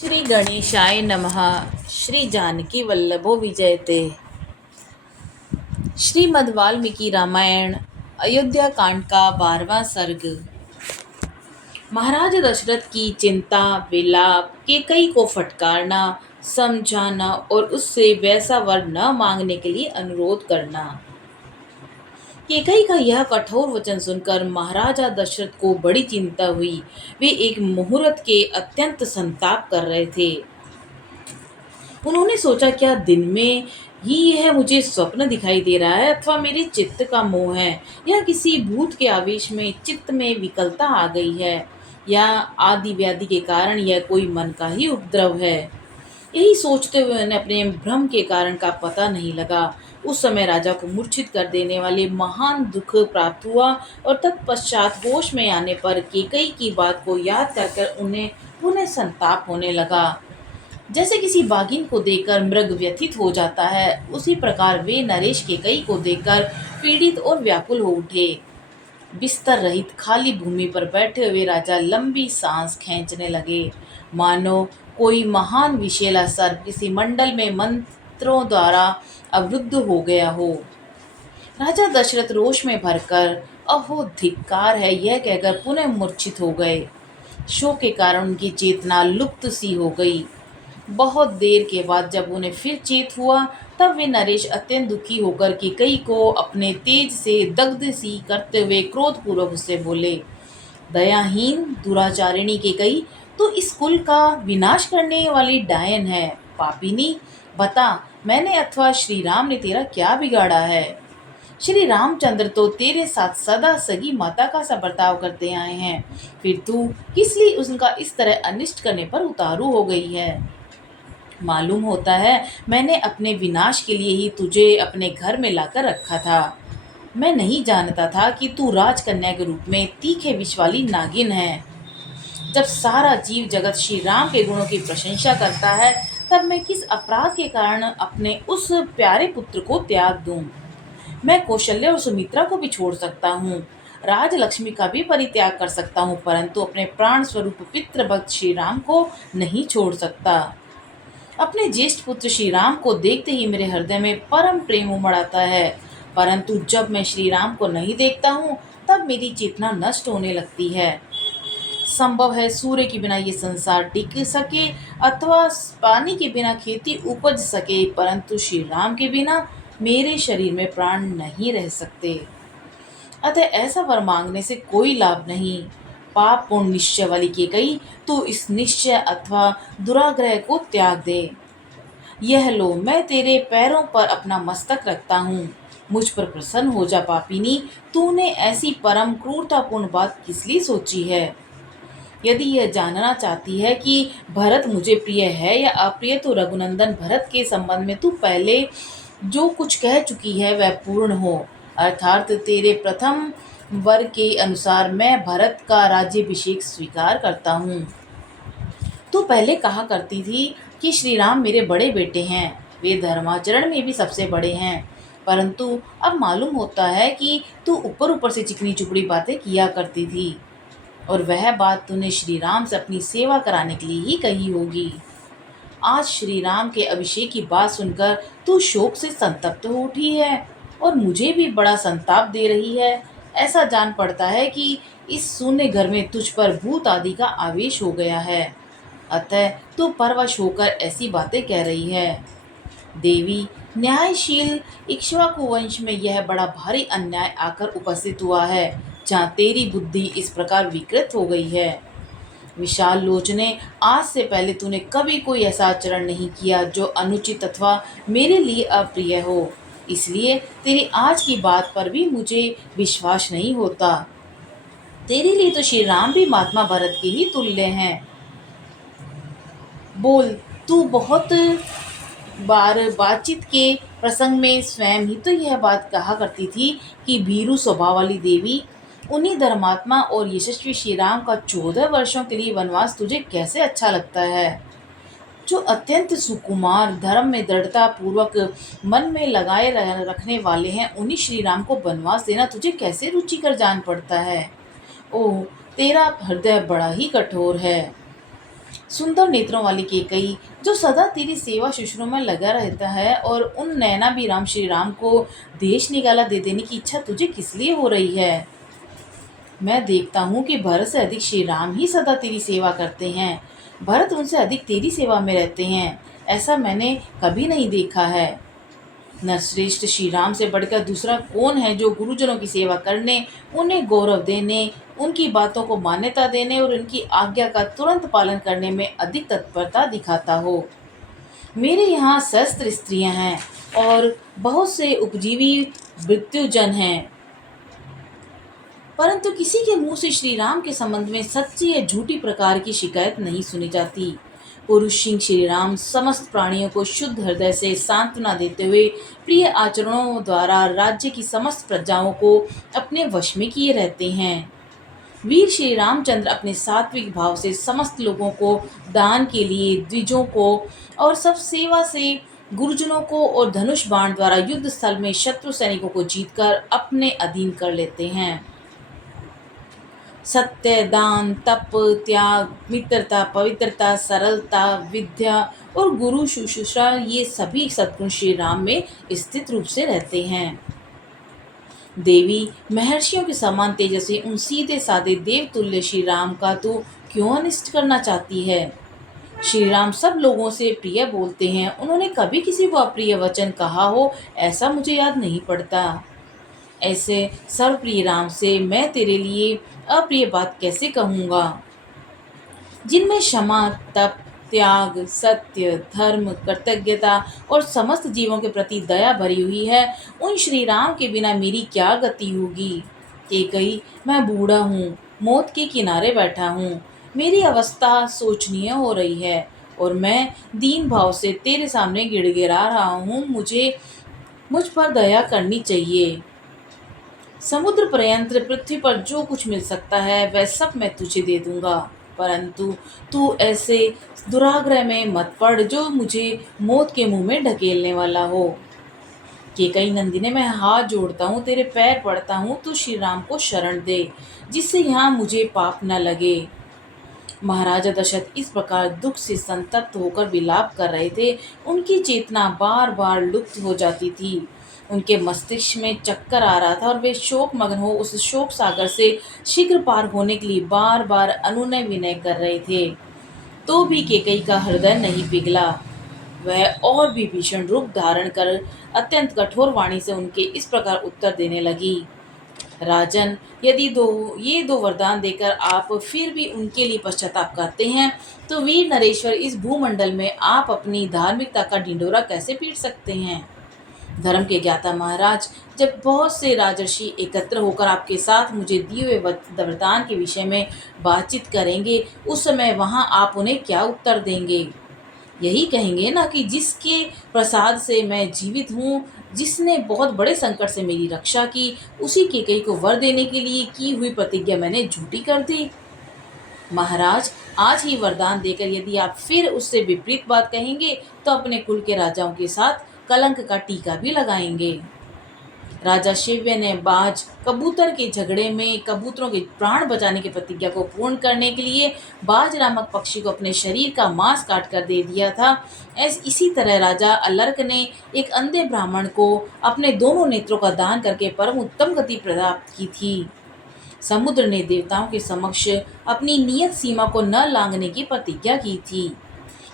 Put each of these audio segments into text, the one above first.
श्री गणेशाय नमः। श्री जानकी वल्लभो विजयते। श्रीमद् वाल्मीकि रामायण अयोध्या कांड का 12वां सर्ग। महाराज दशरथ की चिंता, विलाप, केकई को फटकारना, समझाना और उससे वैसा वर न मांगने के लिए अनुरोध करना। केकई का यह कठोर वचन सुनकर महाराजा दशरथ को बड़ी चिंता हुई। वे एक मुहूर्त के अत्यंत संताप कर रहे थे। उन्होंने सोचा, क्या दिन में ही यह मुझे स्वप्न दिखाई दे रहा है अथवा मेरे चित्त का मोह है, या किसी भूत के आवेश में चित्त में विकलता आ गई है, या आदि व्याधि के कारण यह कोई मन का ही उपद्रव है। यही सोचते हुए उन्हें अपने भ्रम के कारण का पता नहीं लगा। उस समय राजा को मूर्छित कर देने वाले महान दुख प्राप्त हुआ और तत्पश्चात होश में आने पर केकई की बात को याद कर उन्हें पुनः संताप होने लगा। जैसे किसी बाघिन को देखकर मृग व्यथित हो जाता है, उसी प्रकार वे नरेश केकई को देखकर पीड़ित और व्याकुल हो उठे। बिस्तर रहित खाली भूमि पर बैठे हुए राजा लंबी सांस खींचने लगे, मानो कोई महान विषैला सर्प किसी मंडल में मंत्रों द्वारा अवरुद्ध हो गया हो। राजा दशरथ रोष में भरकर अहो धिक्कार है यह कहकर पुनः मूर्छित हो गए। शोक के कारण उनकी चेतना लुप्त सी हो गई। बहुत देर के बाद जब उन्हें फिर चेत हुआ, तब वे नरेश अत्यंत दुखी होकर केकई को अपने तेज से दग्ध सी करते हुए क्रोधपूर्वक उससे बोले, दयाहीन दुराचारिणी केकई, तो इस कुल का विनाश करने वाली डायन है। पापिनी, बता, मैंने अथवा श्री राम ने तेरा क्या बिगाड़ा है? श्री रामचंद्र तो तेरे साथ सदा सगी माता का सा बर्ताव करते आए हैं, फिर तू किस लिए उनका इस तरह अनिष्ट करने पर उतारू हो गई है? मालूम होता है मैंने अपने विनाश के लिए ही तुझे अपने घर में लाकर रखा था। मैं नहीं जानता था कि तू राजकन्या के रूप में तीखे विष वाली नागिन है। जब सारा जीव जगत श्री राम के गुणों की प्रशंसा करता है, तब मैं किस अपराध के कारण अपने उस प्यारे पुत्र को त्याग दूं? मैं कौशल्य और सुमित्रा को भी छोड़ सकता हूँ, राजलक्ष्मी का भी परित्याग कर सकता हूँ, परंतु अपने प्राण स्वरूप पितृभक्त श्री राम को नहीं छोड़ सकता। अपने ज्येष्ठ पुत्र श्री राम को देखते ही मेरे हृदय में परम प्रेम उमड़ आता है, परंतु जब मैं श्री राम को नहीं देखता हूँ, तब मेरी चेतना नष्ट होने लगती है। संभव है सूर्य के बिना ये संसार टिक सके अथवा पानी के बिना खेती उपज सके, परंतु श्री राम के बिना मेरे शरीर में प्राण नहीं रह सकते। अतः ऐसा वर मांगने से कोई लाभ नहीं। पाप पूर्ण निश्चय वाली केकई, तू इस निश्चय अथवा दुराग्रह को त्याग दे। यह लो, मैं तेरे पैरों पर अपना मस्तक रखता हूँ, मुझ पर प्रसन्न हो जा। पापिनी, तूने ऐसी परम क्रूरतापूर्ण बात किस लिए सोची है? यदि यह जानना चाहती है कि भरत मुझे प्रिय है या अप्रिय, तो रघुनंदन भरत के संबंध में तू पहले जो कुछ कह चुकी है वह पूर्ण हो, अर्थात तेरे प्रथम वर के अनुसार मैं भरत का राज्याभिषेक स्वीकार करता हूँ। तू पहले कहा करती थी कि श्री राम मेरे बड़े बेटे हैं, वे धर्माचरण में भी सबसे बड़े हैं, परंतु अब मालूम होता है कि तू ऊपर ऊपर से चिकनी चुपड़ी बातें किया करती थी, और वह बात तूने श्री राम से अपनी सेवा कराने के लिए ही कही होगी। आज श्री राम के अभिषेक की बात सुनकर तू शोक से संतप्त हो उठी है और मुझे भी बड़ा संताप दे रही है। ऐसा जान पड़ता है कि इस शून्य घर में तुझ पर भूत आदि का आवेश हो गया है, अतः तू परवश होकर ऐसी बातें कह रही है। देवी, न्यायशील इक्ष्वाकु वंश में यह बड़ा भारी अन्याय आकर उपस्थित हुआ है, जहाँ तेरी बुद्धि इस प्रकार विकृत हो गई है। विशाल लोचने, आज से पहले तूने कभी कोई ऐसा आचरण नहीं किया जो अनुचित अथवा मेरे लिए अप्रिय हो, इसलिए तेरी आज की बात पर भी मुझे विश्वास नहीं होता। तेरे लिए तो श्री राम भी महात्मा भरत के ही तुल्य हैं। बोल, तू बहुत बार बातचीत के प्रसंग में स्वयं ही तो यह बात कहा करती थी कि भीरू स्वभाव वाली देवी, उन्हीं धर्मात्मा और यशस्वी श्री राम का 14 वर्षों के लिए वनवास तुझे कैसे अच्छा लगता है? जो अत्यंत सुकुमार, धर्म में दृढ़ता पूर्वक मन में लगाए रखने वाले हैं, उन्हीं श्री राम को वनवास देना तुझे कैसे रुचिकर जान पड़ता है? ओह, तेरा हृदय बड़ा ही कठोर है। सुंदर नेत्रों वाली केकई जो सदा तेरी सेवा शुश्रूषा में लगा रहता है, और उन नैना भी राम श्री राम को देश निकाला दे देने की इच्छा तुझे किस लिए हो रही है? मैं देखता हूँ कि भरत से अधिक श्री राम ही सदा तेरी सेवा करते हैं। भरत उनसे अधिक तेरी सेवा में रहते हैं, ऐसा मैंने कभी नहीं देखा है। नरश्रेष्ठ श्री राम से बढ़कर दूसरा कौन है जो गुरुजनों की सेवा करने, उन्हें गौरव देने, उनकी बातों को मान्यता देने और उनकी आज्ञा का तुरंत पालन करने में अधिक तत्परता दिखाता हो। मेरे यहाँ शस्त्र स्त्रियां हैं और बहुत से उपजीवी मृत्युजन हैं, परंतु किसी के मुंह से श्री राम के संबंध में सच्ची या झूठी प्रकार की शिकायत नहीं सुनी जाती। पुरुष सिंह श्री राम समस्त प्राणियों को शुद्ध हृदय से सांत्वना देते हुए प्रिय आचरणों द्वारा राज्य की समस्त प्रजाओं को अपने वश में किए रहते हैं। वीर श्री रामचंद्र अपने सात्विक भाव से समस्त लोगों को दान के लिए, द्विजों को और सब सेवा से गुरुजनों को और धनुष बाण द्वारा युद्ध स्थल में शत्रु सैनिकों को जीतकर अपने अधीन कर लेते हैं। सत्य, दान, तप, त्याग, मित्रता, पवित्रता, सरलता, विद्या और गुरु शुश्रूषा, ये सभी सद्गुण श्री राम में स्थित रूप से रहते हैं। देवी, महर्षियों के समान तेजस्वी उन सीधे साधे देवतुल्य श्री राम का तू क्यों अनिष्ट करना चाहती है? श्री राम सब लोगों से प्रिय बोलते हैं, उन्होंने कभी किसी को अप्रिय वचन कहा हो ऐसा मुझे याद नहीं पड़ता। ऐसे सर्वप्रिय राम से मैं तेरे लिए अप्रिय बात कैसे कहूँगा? जिनमें क्षमा, तप, त्याग, सत्य, धर्म, कृतज्ञता और समस्त जीवों के प्रति दया भरी हुई है, उन श्री राम के बिना मेरी क्या गति होगी? केकई, मैं बूढ़ा हूँ, मौत के किनारे बैठा हूँ, मेरी अवस्था शोचनीय हो रही है और मैं दीन भाव से तेरे सामने गिड़गिड़ा रहा हूँ। मुझ पर दया करनी चाहिए। समुद्र पर्यंत पृथ्वी पर जो कुछ मिल सकता है वह सब मैं तुझे दे दूंगा, परंतु तू ऐसे दुराग्रह में मत पड़ जो मुझे मौत के मुंह में ढकेलने वाला हो। केकई नंदिनी, मैं हाथ जोड़ता हूँ, तेरे पैर पड़ता हूँ, तू श्री राम को शरण दे, जिससे यहाँ मुझे पाप न लगे। महाराजा दशरथ इस प्रकार दुख से संतप्त होकर विलाप कर रहे थे। उनकी चेतना बार बार लुप्त हो जाती थी, उनके मस्तिष्क में चक्कर आ रहा था और वे शोक मग्न हो उस शोक सागर से शीघ्र पार होने के लिए बार बार अनुनय विनय कर रहे थे। तो भी केकई का हृदय नहीं पिघला। वह और भी भीषण रूप धारण कर अत्यंत कठोर वाणी से उनके इस प्रकार उत्तर देने लगी। राजन, यदि ये दो वरदान देकर आप फिर भी उनके लिए पश्चाताप करते हैं, तो वीर नरेश्वर, इस भूमंडल में आप अपनी धार्मिकता का ढिंढोरा कैसे पीट सकते हैं? धर्म के ज्ञाता महाराज, जब बहुत से राजर्षि एकत्र होकर आपके साथ मुझे दिए हुए वरदान के विषय में बातचीत करेंगे, उस समय वहां आप उन्हें क्या उत्तर देंगे? यही कहेंगे ना कि जिसके प्रसाद से मैं जीवित हूँ, जिसने बहुत बड़े संकट से मेरी रक्षा की, उसी केकई को वर देने के लिए की हुई प्रतिज्ञा मैंने झूठी कर दी। महाराज, आज ही वरदान देकर यदि आप फिर उससे विपरीत बात कहेंगे तो अपने कुल के राजाओं के साथ कलंक का टीका भी लगाएंगे। राजा शिव्य ने बाज कबूतर के झगड़े में कबूतरों के प्राण बचाने की प्रतिज्ञा को पूर्ण करने के लिए बाज नामक पक्षी को अपने शरीर का मांस काट कर दे दिया था। इसी तरह राजा अलर्क ने एक अंधे ब्राह्मण को अपने दोनों नेत्रों का दान करके परम उत्तम गति प्राप्त की थी। समुद्र ने देवताओं के समक्ष अपनी नियत सीमा को न लांघने की प्रतिज्ञा की थी,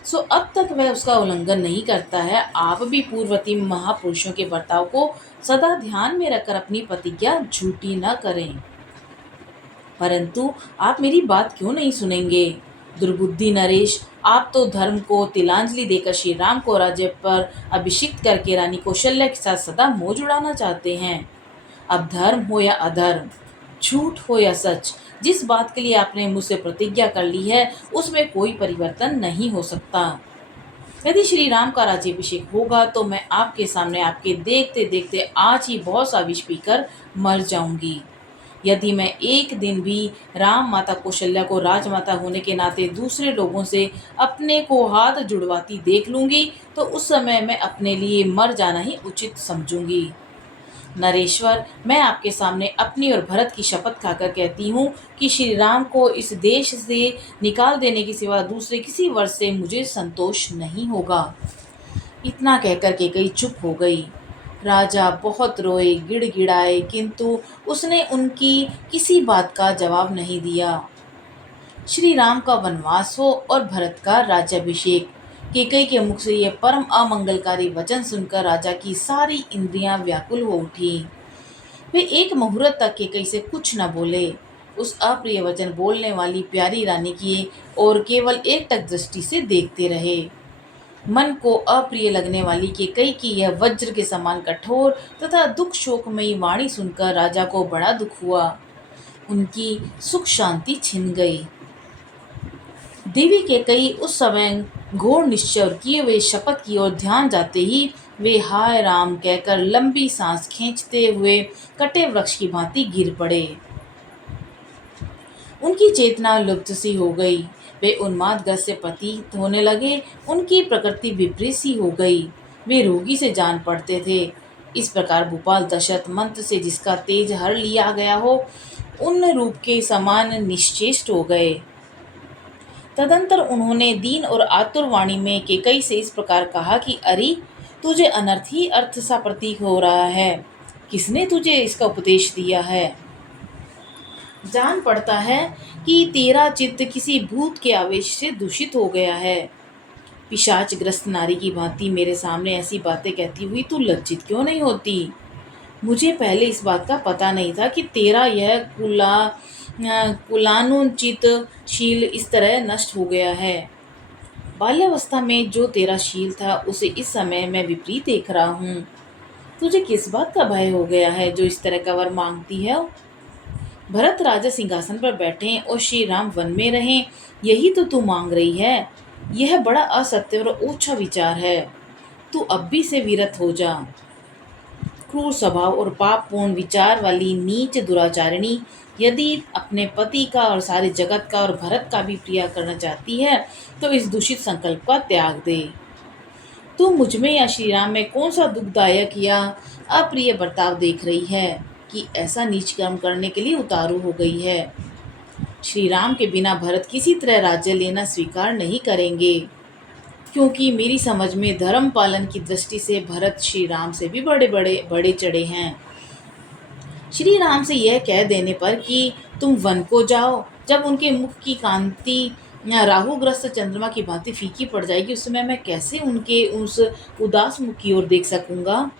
सो अब तक वह उसका उल्लंघन नहीं करता है। आप भी पूर्ववर्ती महापुरुषों के बर्ताव को सदा ध्यान में रखकर अपनी प्रतिज्ञा झूठी न करें। परंतु आप मेरी बात क्यों नहीं सुनेंगे? दुर्बुद्धि नरेश, आप तो धर्म को तिलांजलि देकर श्री राम को राज्य पर अभिषिक्त करके रानी कौशल्या के साथ सदा मोह जुड़ाना चाहते हैं। अब धर्म हो या अधर्म, झूठ हो या सच, जिस बात के लिए आपने मुझसे प्रतिज्ञा कर ली है उसमें कोई परिवर्तन नहीं हो सकता। यदि श्री राम का राज्याभिषेक होगा तो मैं आपके सामने आपके देखते देखते आज ही बहुत सा विष पीकर मर जाऊंगी। यदि मैं एक दिन भी राम माता कौशल्या को राजमाता होने के नाते दूसरे लोगों से अपने को हाथ जुड़वाती देख लूंगी तो उस समय मैं अपने लिए मर जाना ही उचित समझूंगी। नरेश्वर, मैं आपके सामने अपनी और भरत की शपथ खाकर कहती हूँ कि श्री राम को इस देश से निकाल देने के सिवा दूसरे किसी वर से मुझे संतोष नहीं होगा। इतना कहकर केकई चुप हो गई। राजा बहुत रोए, गिड़गिड़ाए, किंतु उसने उनकी किसी बात का जवाब नहीं दिया। श्री राम का वनवास हो और भरत का राज्याभिषेक। केकई के मुख से यह परम अमंगलकारी वचन सुनकर राजा की सारी इंद्रियां व्याकुल हो उठी। वे एक मुहूर्त तक केकई से कुछ न बोले। उस अप्रिय वचन बोलने वाली प्यारी रानी की और केवल एकटक दृष्टि से देखते रहे। मन को अप्रिय लगने वाली केकई की यह वज्र के समान कठोर तथा दुख शोकमयी वाणी सुनकर राजा को बड़ा दुख हुआ। उनकी सुख शांति छिन गई। देवी केकई उस समय घोर निश्चय और किए हुए शपथ की ओर ध्यान जाते ही वे हाय राम कहकर लंबी सांस खींचते हुए कटे वृक्ष की भांति गिर पड़े। उनकी चेतना लुप्त सी हो गई। वे उन्मादग्रस्त से प्रतीत होने लगे। उनकी प्रकृति विपरीत सी हो गई। वे रोगी से जान पड़ते थे। इस प्रकार भूपाल दशरथ मंत्र से जिसका तेज हर लिया गया हो, उन रूप के समान निश्चेष्ट हो गए। तदंतर उन्होंने दीन और आतुर वाणी में केकई से इस प्रकार कहा कि अरे, तुझे अनर्थ ही अर्थ सा प्रतीक हो रहा है। किसने तुझे इसका उपदेश दिया है? जान पड़ता है कि तेरा चित्त किसी भूत के आवेश से दूषित हो गया है। पिशाचग्रस्त नारी की भांति मेरे सामने ऐसी बातें कहती हुई तू लज्जित क्यों नहीं होती? मुझे पहले इस बात का पता नहीं था कि तेरा यह कुलानुचित शील इस तरह नष्ट हो गया है। बाल्यावस्था में जो तेरा शील था उसे इस समय मैं विपरीत देख रहा हूँ। तुझे किस बात का भय हो गया है जो इस तरह का वर मांगती है? भरत राजा सिंहासन पर बैठे और श्री राम वन में रहें, यही तो तू मांग रही है। यह बड़ा असत्य और ओछा विचार है। तू अब भी से विरत हो जा। क्रूर स्वभाव और पापपूर्ण विचार वाली नीच दुराचारिणी यदि अपने पति का और सारे जगत का और भरत का भी प्रिय करना चाहती है तो इस दूषित संकल्प का त्याग दे। तू मुझ में या श्री राम में कौन सा दुखदायक या अप्रिय बर्ताव देख रही है कि ऐसा नीच कर्म करने के लिए उतारू हो गई है? श्री राम के बिना भरत किसी तरह राज्य लेना स्वीकार नहीं करेंगे, क्योंकि मेरी समझ में धर्म पालन की दृष्टि से भरत श्री राम से भी बड़े चढ़े हैं। श्री राम से यह कह देने पर कि तुम वन को जाओ, जब उनके मुख की कांति या राहुग्रस्त चंद्रमा की भांति फीकी पड़ जाएगी, उस समय मैं कैसे उनके उस उदास मुख की ओर देख सकूंगा?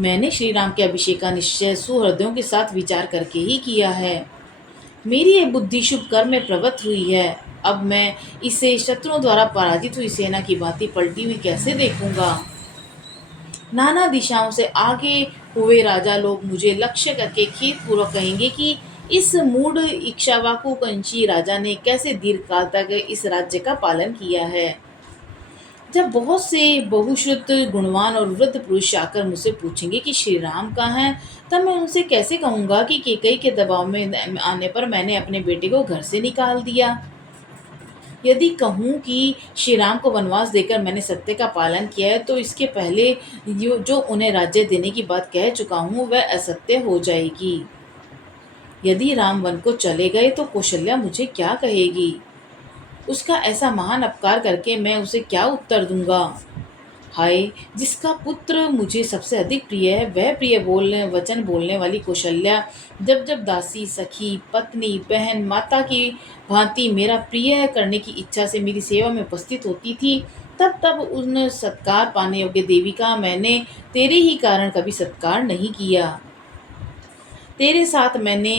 मैंने श्री राम के अभिषेक का निश्चय सुहृदयों के साथ विचार करके ही किया है। मेरी ये बुद्धि शुभ कर्म में प्रवृत्त हुई है। अब मैं इसे शत्रुओं द्वारा पराजित हुई सेना की भांति पलटी हुई कैसे देखूंगा? नाना दिशाओं से आगे हुए राजा लोग मुझे लक्ष्य करके खेदपूर्वक कहेंगे कि इस मूढ़ इक्ष्वाकु वंशी राजा ने कैसे दीर्घकाल तक इस राज्य का पालन किया है। जब बहुत से बहुश्रुत गुणवान और वृद्ध पुरुष आकर मुझसे पूछेंगे कि श्री राम कहाँ हैं, तब मैं उनसे कैसे कहूँगा कि केकई के दबाव में आने पर मैंने अपने बेटे को घर से निकाल दिया? यदि कहूँ कि श्री राम को वनवास देकर मैंने सत्य का पालन किया है, तो इसके पहले जो उन्हें राज्य देने की बात कह चुका हूँ वह असत्य हो जाएगी। यदि राम वन को चले गए तो कौशल्या मुझे क्या कहेगी? उसका ऐसा महान अपकार करके मैं उसे क्या उत्तर दूंगा? हाय, जिसका पुत्र मुझे सबसे अधिक प्रिय है, वह प्रिय वचन बोलने वाली कौशल्या जब जब दासी, सखी, पत्नी, बहन, माता की भांति मेरा प्रिय करने की इच्छा से मेरी सेवा में उपस्थित होती थी, तब तब उन सत्कार पाने योग्य देवी का मैंने तेरे ही कारण कभी सत्कार नहीं किया। तेरे साथ मैंने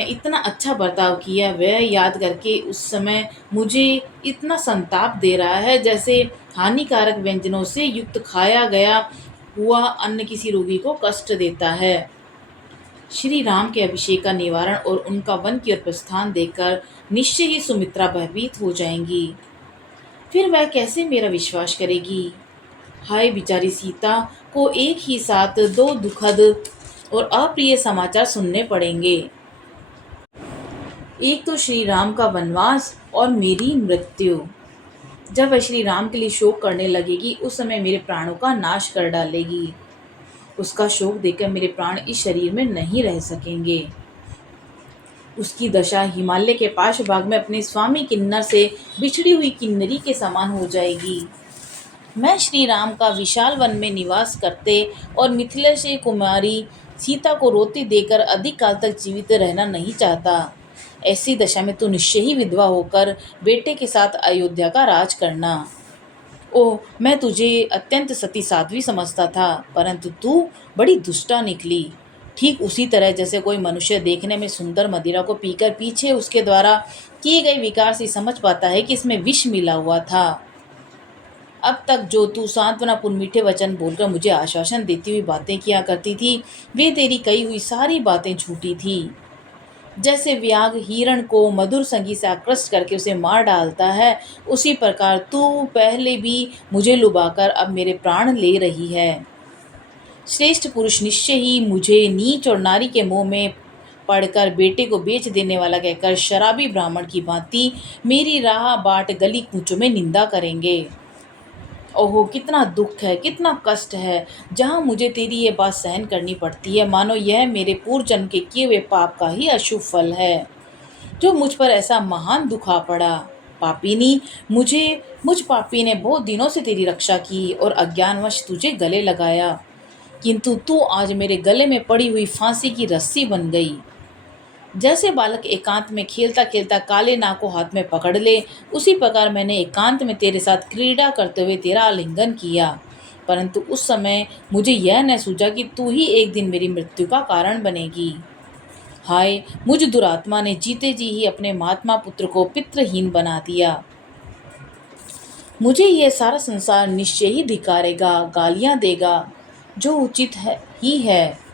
इतना अच्छा बर्ताव किया, वह याद करके उस समय मुझे इतना संताप दे रहा है जैसे हानिकारक व्यंजनों से युक्त खाया गया हुआ अन्न किसी रोगी को कष्ट देता है। श्री राम के अभिषेक का निवारण और उनका वन की ओर प्रस्थान देखकर निश्चय ही सुमित्रा भयभीत हो जाएंगी। फिर वह कैसे मेरा विश्वास करेगी? हाय, बेचारी सीता को एक ही साथ दो दुखद और अप्रिय समाचार सुनने पड़ेंगे। एक तो श्री राम का वनवास और मेरी मृत्यु। जब वह श्री राम के लिए शोक करने लगेगी, उस समय मेरे प्राणों का नाश कर डालेगी। उसका शोक देखकर मेरे प्राण इस शरीर में नहीं रह सकेंगे। उसकी दशा हिमालय के पाश भाग में अपने स्वामी किन्नर से बिछड़ी हुई किन्नरी के समान हो जाएगी। मैं श्री राम का विशाल वन में निवास करते और मिथिला से कुमारी सीता को रोती देकर अधिक काल तक जीवित रहना नहीं चाहता। ऐसी दशा में तू निश्चय ही विधवा होकर बेटे के साथ अयोध्या का राज करना। ओह, मैं तुझे अत्यंत सती साध्वी समझता था, परंतु तू बड़ी दुष्टा निकली। ठीक उसी तरह जैसे कोई मनुष्य देखने में सुंदर मदिरा को पीकर पीछे उसके द्वारा किए गए विकार से समझ पाता है कि इसमें विष मिला हुआ था। अब तक जो तू सांत्वनापूर्ण मीठे वचन बोलकर मुझे आश्वासन देती हुई बातें किया करती थी, वे तेरी कही हुई सारी बातें झूठी थी। जैसे व्याघ्र हिरण को मधुर संगीत से आकृष्ट करके उसे मार डालता है, उसी प्रकार तू पहले भी मुझे लुभाकर अब मेरे प्राण ले रही है। श्रेष्ठ पुरुष निश्चय ही मुझे नीच और नारी के मोह में पड़कर बेटे को बेच देने वाला कहकर शराबी ब्राह्मण की भांति मेरी राह बाट गली कूचों में निंदा करेंगे। ओहो, कितना दुख है, कितना कष्ट है, जहाँ मुझे तेरी ये बात सहन करनी पड़ती है, मानो यह मेरे पूर्व जन्म के किए हुए पाप का ही अशुभ फल है जो मुझ पर ऐसा महान दुख आ पड़ा। पापिनी, मुझ पापी ने बहुत दिनों से तेरी रक्षा की और अज्ञानवश तुझे गले लगाया, किंतु तू आज मेरे गले में पड़ी हुई फांसी की रस्सी बन गई। जैसे बालक एकांत में खेलता खेलता काले नाग को हाथ में पकड़ ले, उसी प्रकार मैंने एकांत में तेरे साथ क्रीड़ा करते हुए तेरा आलिंगन किया, परंतु उस समय मुझे यह न सूझा कि तू ही एक दिन मेरी मृत्यु का कारण बनेगी। हाय, मुझ दुरात्मा ने जीते जी ही अपने महात्मा पुत्र को पितृहीन बना दिया। मुझे यह सारा संसार निश्चय ही धिकारेगा, गालियां देगा, जो उचित है ही है।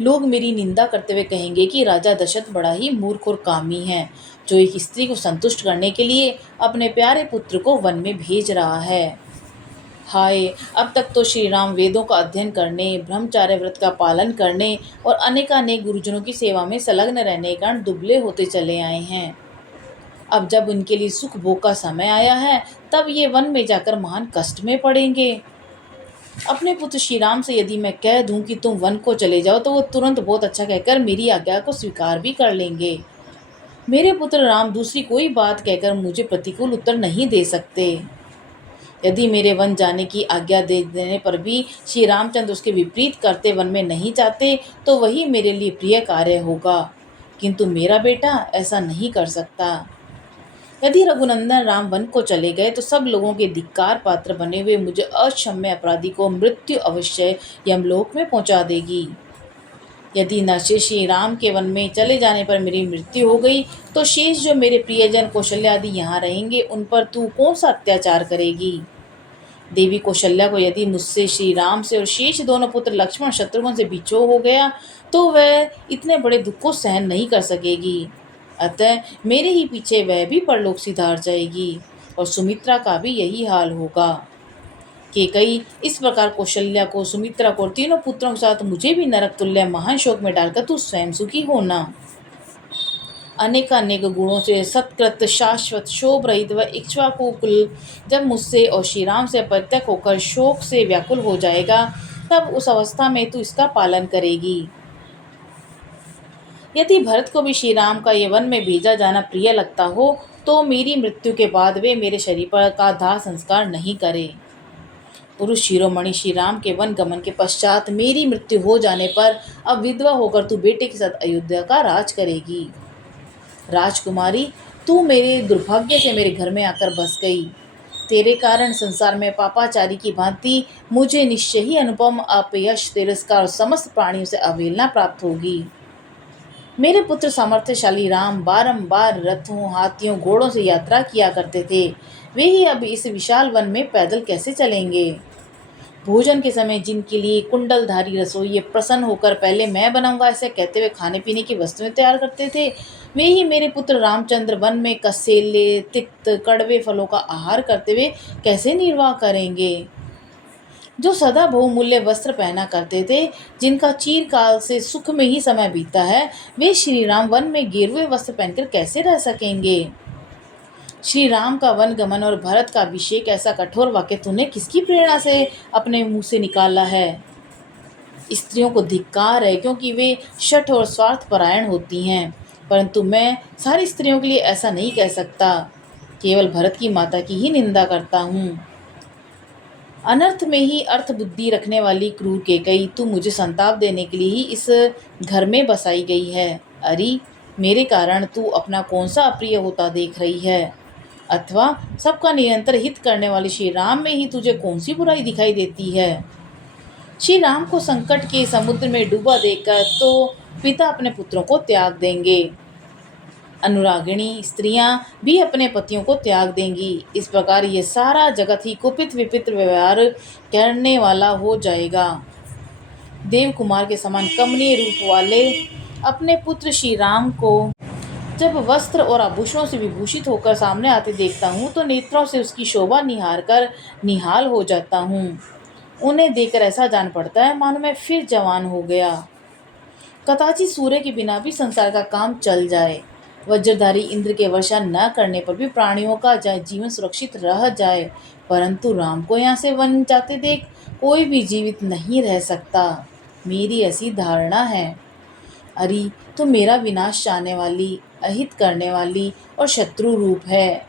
लोग मेरी निंदा करते हुए कहेंगे कि राजा दशरथ बड़ा ही मूर्ख और कामी है, जो एक स्त्री को संतुष्ट करने के लिए अपने प्यारे पुत्र को वन में भेज रहा है। हाय, अब तक तो श्री राम वेदों का अध्ययन करने, ब्रह्मचार्य व्रत का पालन करने और अनेकानेक गुरुजनों की सेवा में संलग्न रहने के कारण दुबले होते चले आए हैं। अब जब उनके लिए सुख भोग का समय आया है, तब ये वन में जाकर महान कष्ट में पड़ेंगे। अपने पुत्र श्री राम से यदि मैं कह दूं कि तुम वन को चले जाओ, तो वो तुरंत बहुत अच्छा कहकर मेरी आज्ञा को स्वीकार भी कर लेंगे। मेरे पुत्र राम दूसरी कोई बात कहकर मुझे प्रतिकूल उत्तर नहीं दे सकते। यदि मेरे वन जाने की आज्ञा दे देने पर भी श्री रामचंद्र उसके विपरीत करते वन में नहीं जाते, तो वही मेरे लिए प्रिय कार्य होगा, किंतु मेरा बेटा ऐसा नहीं कर सकता। यदि रघुनंदन राम वन को चले गए, तो सब लोगों के धिक्कार पात्र बने हुए मुझे अक्षम्य अपराधी को मृत्यु अवश्य यमलोक में पहुंचा देगी। यदि नशे श्री राम के वन में चले जाने पर मेरी मृत्यु हो गई, तो शेष जो मेरे प्रियजन कौशल्या आदि यहाँ रहेंगे, उन पर तू कौन सा अत्याचार करेगी। देवी कौशल्या को यदि मुझसे श्री राम से और शेष दोनों पुत्र लक्ष्मण शत्रुघ्न से बिछोह हो गया, तो वह इतने बड़े दुख को सहन नहीं कर सकेगी। अतः मेरे ही पीछे वह भी परलोक सिधार जाएगी, और सुमित्रा का भी यही हाल होगा। केकई इस प्रकार कौशल्या को, सुमित्रा को और तीनों पुत्रों के साथ मुझे भी नरक तुल्य महान शोक में डालकर तू स्वयं सुखी होना। अनेकानेक गुणों से सत्कृत, शाश्वत, शोभ रहित व इक्ष्वाकुकुल जब मुझसे और श्री राम से प्रत्यक होकर शोक से व्याकुल हो जाएगा, तब उस अवस्था में तू इसका पालन करेगी। यदि भरत को भी श्री राम का ये वन में भेजा जाना प्रिय लगता हो, तो मेरी मृत्यु के बाद वे मेरे शरीर पर का दाह संस्कार नहीं करे। पुरुष शिरोमणि श्री राम के वन गमन के पश्चात मेरी मृत्यु हो जाने पर अब विधवा होकर तू बेटे के साथ अयोध्या का राज करेगी। राजकुमारी, तू मेरे दुर्भाग्य से मेरे घर में आकर बस गई। तेरे कारण संसार में पापाचारी की भांति मुझे निश्चय ही अनुपम अपयश, तिरस्कार और समस्त प्राणियों से अवहेलना प्राप्त होगी। मेरे पुत्र सामर्थ्यशाली राम बारंबार रथों, हाथियों, घोड़ों से यात्रा किया करते थे, वे ही अब इस विशाल वन में पैदल कैसे चलेंगे। भोजन के समय जिनके लिए कुंडलधारी रसोइये प्रसन्न होकर पहले मैं बनाऊंगा ऐसे कहते हुए खाने पीने की वस्तुएं तैयार करते थे, वे ही मेरे पुत्र रामचंद्र वन में कसेले, तिक्त, कड़वे फलों का आहार करते हुए कैसे निर्वाह करेंगे। जो सदा बहुमूल्य वस्त्र पहना करते थे, जिनका चीरकाल से सुख में ही समय बीता है, वे श्री राम वन में गेरुए वस्त्र पहनकर कैसे रह सकेंगे। श्री राम का वन गमन और भरत का अभिषेक ऐसा कठोर वाक्य तूने किसकी प्रेरणा से अपने मुंह से निकाला है। स्त्रियों को धिक्कार है क्योंकि वे शठ और स्वार्थपरायण होती हैं, परंतु मैं सारी स्त्रियों के लिए ऐसा नहीं कह सकता। केवल भरत की माता की ही निंदा करता हूँ। अनर्थ में ही अर्थ बुद्धि रखने वाली क्रूर केकई, तू मुझे संताप देने के लिए ही इस घर में बसाई गई है। अरे, मेरे कारण तू अपना कौन सा अप्रिय होता देख रही है? अथवा सबका निरंतर हित करने वाले श्री राम में ही तुझे कौन सी बुराई दिखाई देती है? श्री राम को संकट के समुद्र में डूबा देखकर तो पिता अपने पुत्रों को त्याग देंगे, अनुरागिणी स्त्रियां भी अपने पतियों को त्याग देंगी। इस प्रकार ये सारा जगत ही कुपित विपित व्यवहार करने वाला हो जाएगा। देव कुमार के समान कमनीय रूप वाले अपने पुत्र श्री राम को जब वस्त्र और आभूषणों से विभूषित होकर सामने आते देखता हूँ तो नेत्रों से उसकी शोभा निहार कर निहाल हो जाता हूँ। उन्हें देखकर ऐसा जान पड़ता है मानो मैं फिर जवान हो गया। कदाचित सूर्य के बिना भी संसार का काम चल जाए, वज्रधारी इंद्र के वर्षा न करने पर भी प्राणियों का जीवन सुरक्षित रह जाए, परंतु राम को यहाँ से वन जाते देख कोई भी जीवित नहीं रह सकता, मेरी ऐसी धारणा है। अरे, तो मेरा विनाश चाहने वाली, अहित करने वाली और शत्रु रूप है।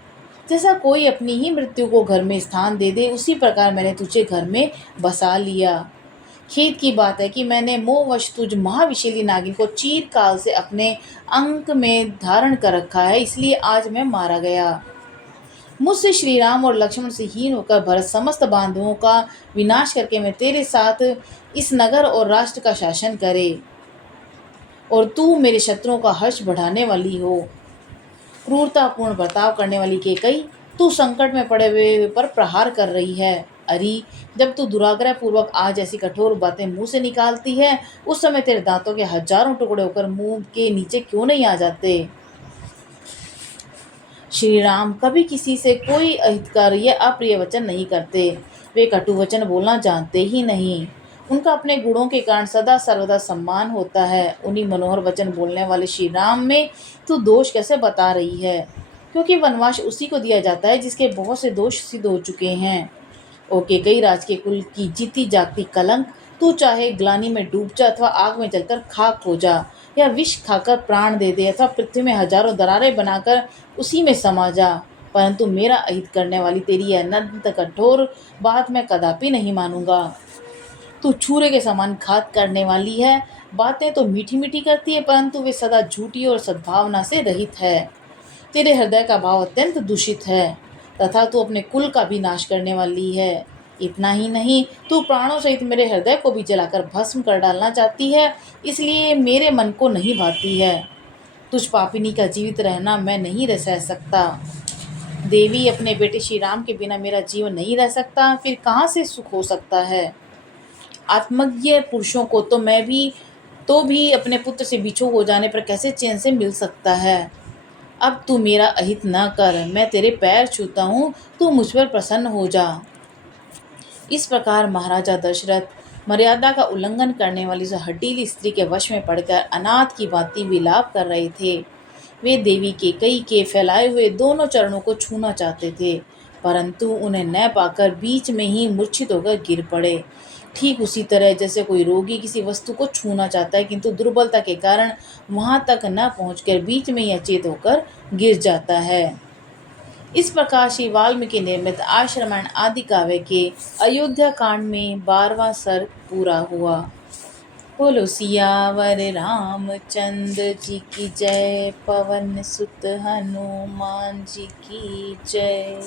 जैसा कोई अपनी ही मृत्यु को घर में स्थान दे दे, उसी प्रकार मैंने तुझे घर में बसा लिया। खेद की बात है कि मैंने मोहवश तुझ महाविशेली नागिन को चीरकाल से अपने अंक में धारण कर रखा है, इसलिए आज मैं मारा गया। मुझसे श्री राम और लक्ष्मण से हीन होकर भरत समस्त बांधवों का विनाश करके मैं तेरे साथ इस नगर और राष्ट्र का शासन करे, और तू मेरे शत्रुओं का हर्ष बढ़ाने वाली हो। क्रूरतापूर्ण बर्ताव करने वाली केकई, तू संकट में पड़े हुए पर प्रहार कर रही है। अरे, जब तू दुराग्रह पूर्वक आज ऐसी कठोर बातें मुंह से निकालती है, उस समय तेरे दांतों के हजारों टुकड़े होकर मुंह के नीचे क्यों नहीं आ जाते? श्री राम कभी किसी से कोई अहितकर या अप्रिय वचन नहीं करते। वे कटु वचन बोलना जानते ही नहीं। उनका अपने गुणों के कारण सदा सर्वदा सम्मान होता है। उन्हीं मनोहर वचन बोलने वाले श्री राम में तू दोष कैसे बता रही है? क्योंकि वनवास उसी को दिया जाता है जिसके बहुत से दोष सिद्ध हो चुके हैं। ओके, कई राज के कुल की जीती जागती कलंक, तू चाहे ग्लानि में डूब जा अथवा आग में जलकर खाक हो जा, या विष खाकर प्राण दे दे अथवा पृथ्वी में हजारों दरारें बनाकर उसी में समा जा, परंतु मेरा अहित करने वाली तेरी अनंत कठोर बात मैं कदापि नहीं मानूंगा। तू छुरे के समान घात करने वाली है। बातें तो मीठी मीठी करती है, परंतु वे सदा झूठी और सद्भावना से रहित है। तेरे हृदय का भाव अत्यंत दूषित है, तथा तू अपने कुल का भी नाश करने वाली है। इतना ही नहीं, तू प्राणों सहित मेरे हृदय को भी जलाकर भस्म कर डालना चाहती है, इसलिए मेरे मन को नहीं भाती है। तुझ पापिनी का जीवित रहना मैं नहीं रह सह सकता। देवी, अपने बेटे श्री राम के बिना मेरा जीवन नहीं रह सकता, फिर कहाँ से सुख हो सकता है? आत्मज्ञ पुरुषों को तो भी अपने पुत्र से बिछोह हो जाने पर कैसे चैन से मिल सकता है? अब तू मेरा अहित न कर, मैं तेरे पैर छूता हूँ, तू मुझ पर प्रसन्न हो जा। इस प्रकार महाराजा दशरथ मर्यादा का उल्लंघन करने वाली उस हठीली स्त्री के वश में पड़कर अनाथ की भांति विलाप कर रहे थे। वे देवी केकई के फैलाए हुए दोनों चरणों को छूना चाहते थे, परंतु उन्हें न पाकर बीच में ही मूर्छित होकर गिर पड़े। ठीक उसी तरह जैसे कोई रोगी किसी वस्तु को छूना चाहता है, किंतु दुर्बलता के कारण वहां तक न पहुंचकर बीच में ही अचेत होकर गिर जाता है। इस प्रकार श्री वाल्मीकि निर्मित आश्रमण आदि काव्य के अयोध्या कांड में 12वां सर्ग पूरा हुआ। बोलो सियावर रामचंद्र जी की जय, पवन सुत हनुमान जी की जय।